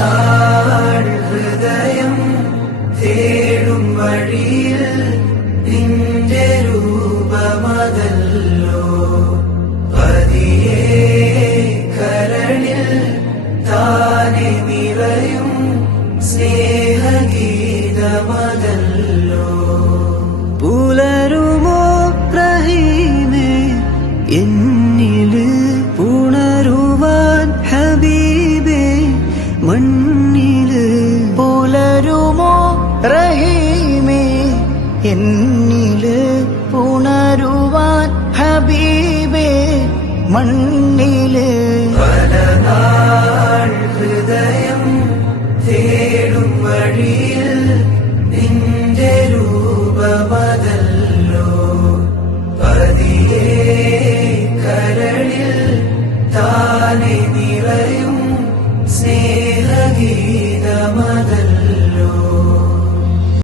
നാൾ ഹൃദയം തേടും വഴിയിൽ നിന്റെ രൂപമതല്ലോ പതിയെ കരണിൽ താനെ നിറയും സ്നേഹഗീതമതല്ലോ പുലരുമോ റഹീമേ എന്നില് പുണരുവാൻ ഹബീബേ മണ്ണില് പുലരുമോ റഹീമേ എന്നില് പുണരുവാൻ ഹബീബേ മണ്ണില് പല നാൾ ഹൃദയം തേടും വഴിയിൽ നിന്റെ രൂപമതല്ലോ പതിയെ കരളിൽ താനെ നിറയും സ്നേഹഗീതമ